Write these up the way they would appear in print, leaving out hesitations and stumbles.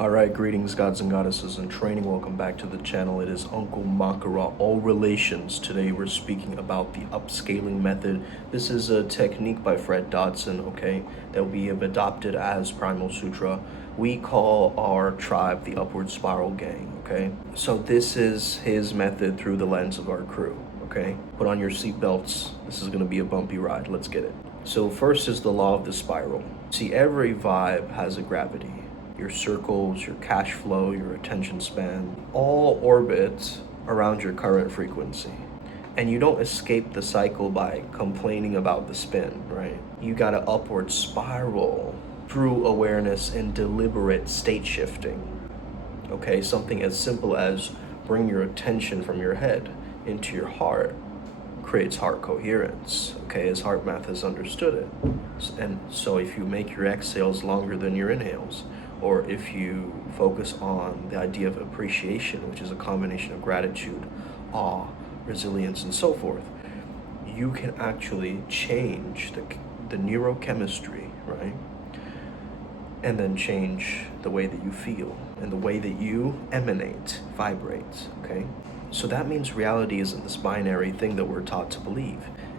Alright, greetings gods and goddesses in training. Welcome back to the channel. It is Uncle Makara, all relations. Today we're speaking about the upscaling method. This is a technique by Fred Dodson, okay, that we have adopted as Primal Sutra. We call our tribe the Upward Spiral Gang, okay? So this is his method through the lens of our crew, okay? Put on your seatbelts. This is going to be a bumpy ride. Let's get it. So first is the law of the spiral. See, every vibe has a gravity. Your circles, your cash flow, your attention span, all orbit around your current frequency. And you don't escape the cycle by complaining about the spin, right? You gotta upward spiral through awareness and deliberate state shifting. Okay, something as simple as bring your attention from your head into your heart creates heart coherence, okay, as heart math has understood it. And so if you make your exhales longer than your inhales, or if you focus on the idea of appreciation, which is a combination of gratitude, awe, resilience, and so forth, you can actually change the neurochemistry, right? And then change the way that you feel and the way that you emanate, vibrate, okay? So that means reality isn't this binary thing that we're taught to believe.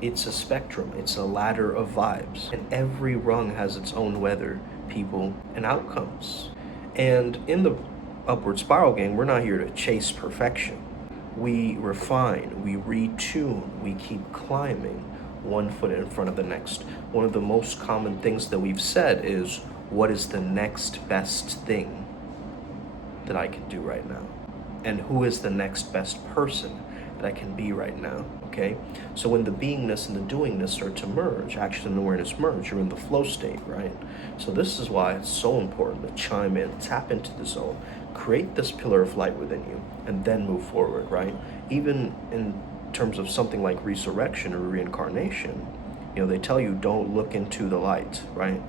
It's a spectrum, it's a ladder of vibes, and every rung has its own weather, people, and outcomes. And in the upward spiral game, we're not here to chase perfection. We refine, we retune, we keep climbing one foot in front of the next. One of the most common things that we've said is, what is the next best thing that I can do right now? And who is the next best person that I can be right now, okay? So when the beingness and the doingness start to merge, action and awareness merge, you're in the flow state, right? So this is why it's so important to chime in, tap into the zone, create this pillar of light within you, and then move forward, right? Even in terms of something like resurrection or reincarnation, you know, they tell you don't look into the light, right?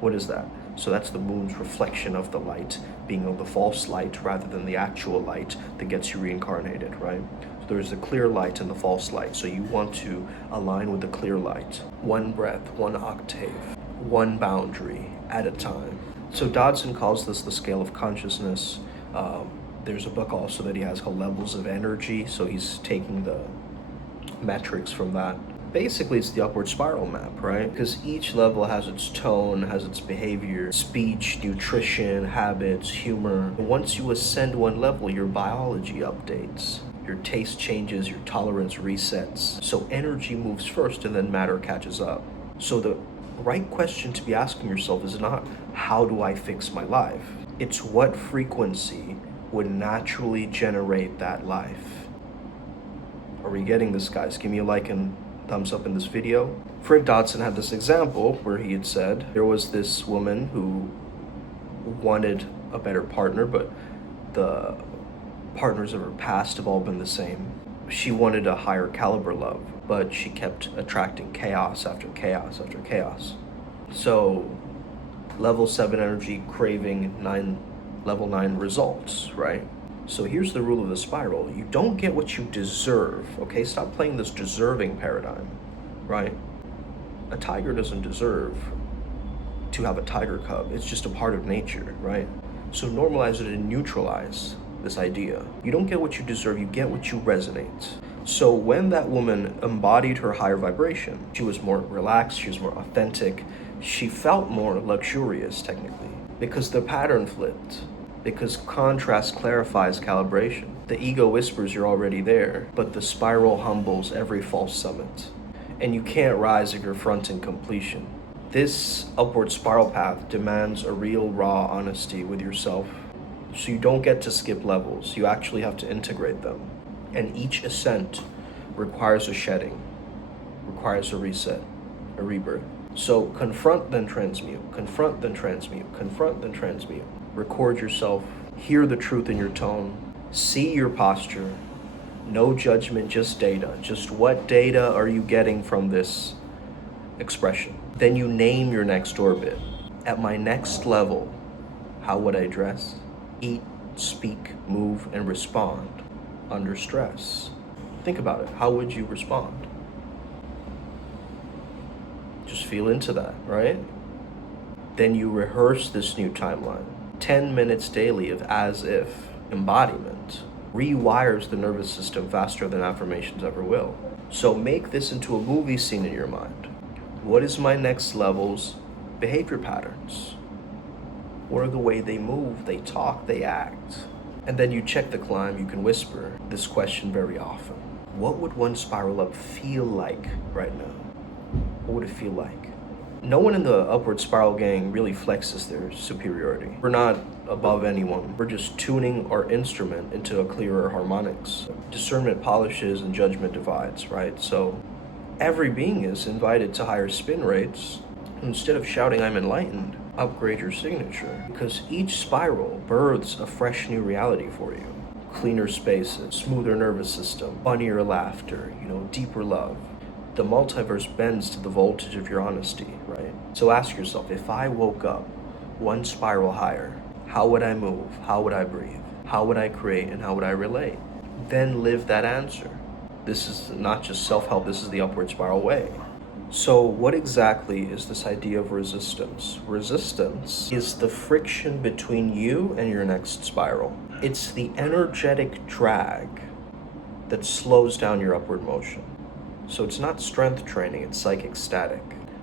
What is that? So that's the moon's reflection of the light, being of the false light rather than the actual light that gets you reincarnated, right? So there's the clear light and the false light. So you want to align with the clear light. One breath, one octave, one boundary at a time. So Dodson calls this the scale of consciousness. There's a book also that he has called Levels of Energy. So he's taking the metrics from that. Basically, it's the upward spiral map, right? Because each level has its tone, has its behavior, speech, nutrition, habits, humor. Once you ascend one level, your biology updates. Your taste changes, your tolerance resets. So energy moves first and then matter catches up. So the right question to be asking yourself is not, how do I fix my life? It's what frequency would naturally generate that life. Are we getting this, guys? Give me a like and thumbs up in this video. Fred Dodson had this example where he had said there was this woman who wanted a better partner, but the partners of her past have all been the same. She wanted a higher caliber love, but she kept attracting chaos after chaos after chaos. So level 7 energy craving level 9 results, right? So here's the rule of the spiral. You don't get what you deserve, okay? Stop playing this deserving paradigm, right? A tiger doesn't deserve to have a tiger cub. It's just a part of nature, right? So normalize it and neutralize this idea. You don't get what you deserve, you get what you resonate. So when that woman embodied her higher vibration, she was more relaxed, she was more authentic, she felt more luxurious technically, because the pattern flipped. Because contrast clarifies calibration. The ego whispers you're already there, but the spiral humbles every false summit. And you can't rise if you're fronting completion. This upward spiral path demands a real raw honesty with yourself. So you don't get to skip levels, you actually have to integrate them. And each ascent requires a shedding, requires a reset, a rebirth. So confront, then transmute, confront, then transmute, confront, then transmute. Record yourself, hear the truth in your tone, see your posture, no judgment, just data. Just what data are you getting from this expression? Then you name your next orbit. At my next level, how would I dress, eat, speak, move, and respond under stress? Think about it. How would you respond? Just feel into that, right? Then you rehearse this new timeline. 10 minutes daily of as if embodiment rewires the nervous system faster than affirmations ever will. So make this into a movie scene in your mind. What is my next level's behavior patterns? What are the way they move, they talk, they act? And then you check the climb, you can whisper this question very often. What would one spiral up feel like right now? What would it feel like? No one in the upward spiral gang really flexes their superiority. We're not above anyone. We're just tuning our instrument into a clearer harmonics. Discernment polishes and judgment divides, right? So every being is invited to higher spin rates. Instead of shouting, I'm enlightened, upgrade your signature, because each spiral births a fresh new reality for you. Cleaner spaces, smoother nervous system, funnier laughter, deeper love. The multiverse bends to the voltage of your honesty, right? So ask yourself, if I woke up one spiral higher, how would I move? How would I breathe? How would I create? And how would I relate? Then live that answer. This is not just self-help, this is the upward spiral way. So what exactly is this idea of resistance? Resistance is the friction between you and your next spiral. It's the energetic drag that slows down your upward motion. So it's not strength training, it's psychic static.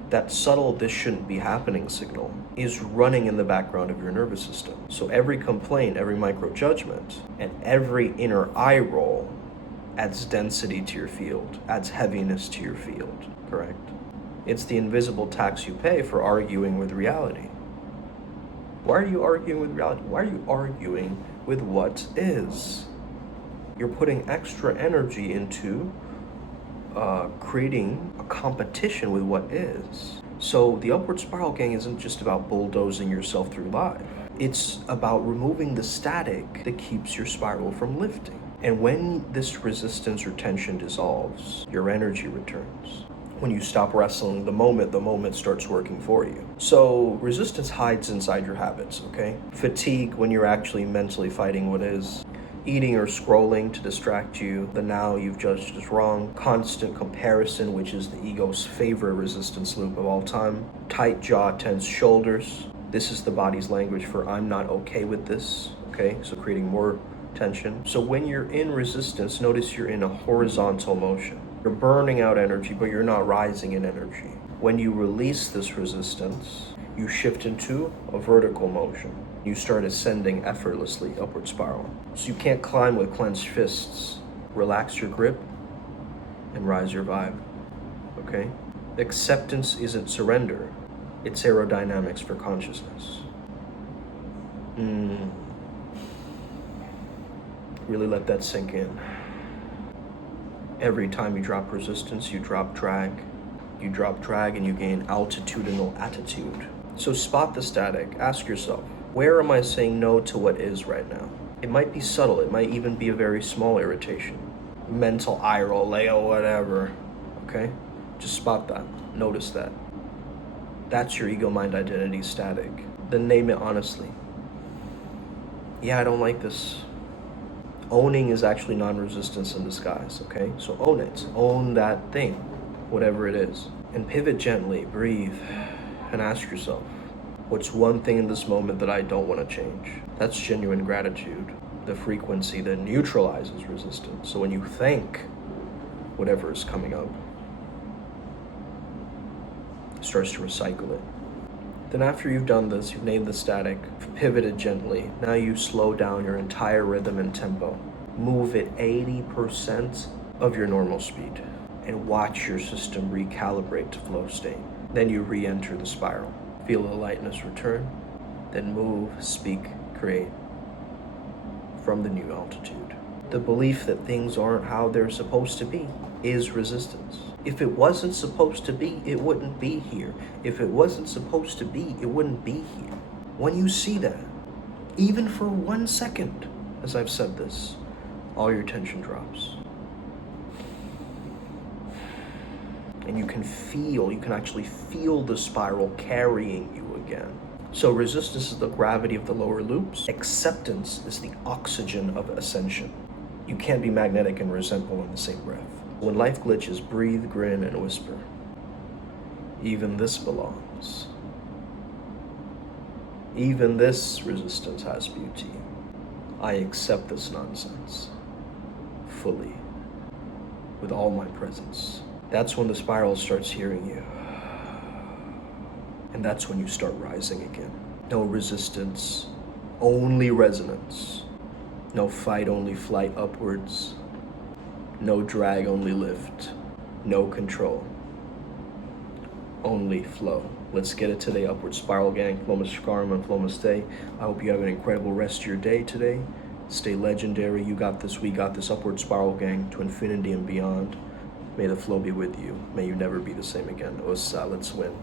That subtle "this shouldn't be happening" signal is running in the background of your nervous system. So every complaint, every micro judgment, and every inner eye roll adds density to your field, adds heaviness to your field, correct? It's the invisible tax you pay for arguing with reality. Why are you arguing with reality? Why are you arguing with what is? You're putting extra energy into creating a competition with what is. So the upward spiral gang isn't just about bulldozing yourself through life. It's about removing the static that keeps your spiral from lifting. And when this resistance or tension dissolves, your energy returns. When you stop wrestling the moment starts working for you. So resistance hides inside your habits, okay? Fatigue when you're actually mentally fighting what is. Eating or scrolling to distract you, the now you've judged as wrong. Constant comparison, which is the ego's favorite resistance loop of all time. Tight jaw, tense shoulders. This is the body's language for I'm not okay with this, okay? So creating more tension. So when you're in resistance, notice you're in a horizontal motion. You're burning out energy, but you're not rising in energy. When you release this resistance, you shift into a vertical motion. You start ascending effortlessly, upward spiral. So you can't climb with clenched fists. Relax your grip and rise your vibe, okay? Acceptance isn't surrender. It's aerodynamics for consciousness. Really let that sink in. Every time you drop resistance, you drop drag. You drop drag and you gain altitudinal attitude. So spot the static. Ask yourself, where am I saying no to what is right now? It might be subtle. It might even be a very small irritation. Mental eye roll, whatever. Okay? Just spot that. Notice that. That's your ego mind identity static. Then name it honestly. Yeah, I don't like this. Owning is actually non-resistance in disguise, okay? So own it. Own that thing, whatever it is. And pivot gently, breathe, and ask yourself, what's one thing in this moment that I don't want to change? That's genuine gratitude, the frequency that neutralizes resistance. So when you thank whatever is coming up, it starts to recycle it. Then after you've done this, you've named the static, pivoted gently. Now you slow down your entire rhythm and tempo. Move at 80% of your normal speed and watch your system recalibrate to flow state. Then you re-enter the spiral. Feel the lightness return, then move, speak, create from the new altitude. The belief that things aren't how they're supposed to be is resistance. If it wasn't supposed to be, it wouldn't be here. If it wasn't supposed to be, it wouldn't be here. When you see that, even for 1 second, as I've said this, all your tension drops. And you can actually feel the spiral carrying you again. So resistance is the gravity of the lower loops. Acceptance is the oxygen of ascension. You can't be magnetic and resentful in the same breath. When life glitches, breathe, grin, and whisper. Even this belongs. Even this resistance has beauty. I accept this nonsense fully, with all my presence. That's when the spiral starts hearing you. And that's when you start rising again. No resistance, only resonance. No fight, only flight upwards. No drag, only lift. No control, only flow. Let's get it today, Upward Spiral Gang. Floma Shkaram and Floma Stay. I hope you have an incredible rest of your day today. Stay legendary. You got this. We got this. Upward Spiral Gang to infinity and beyond. May the flow be with you. May you never be the same again. Osa, let's win.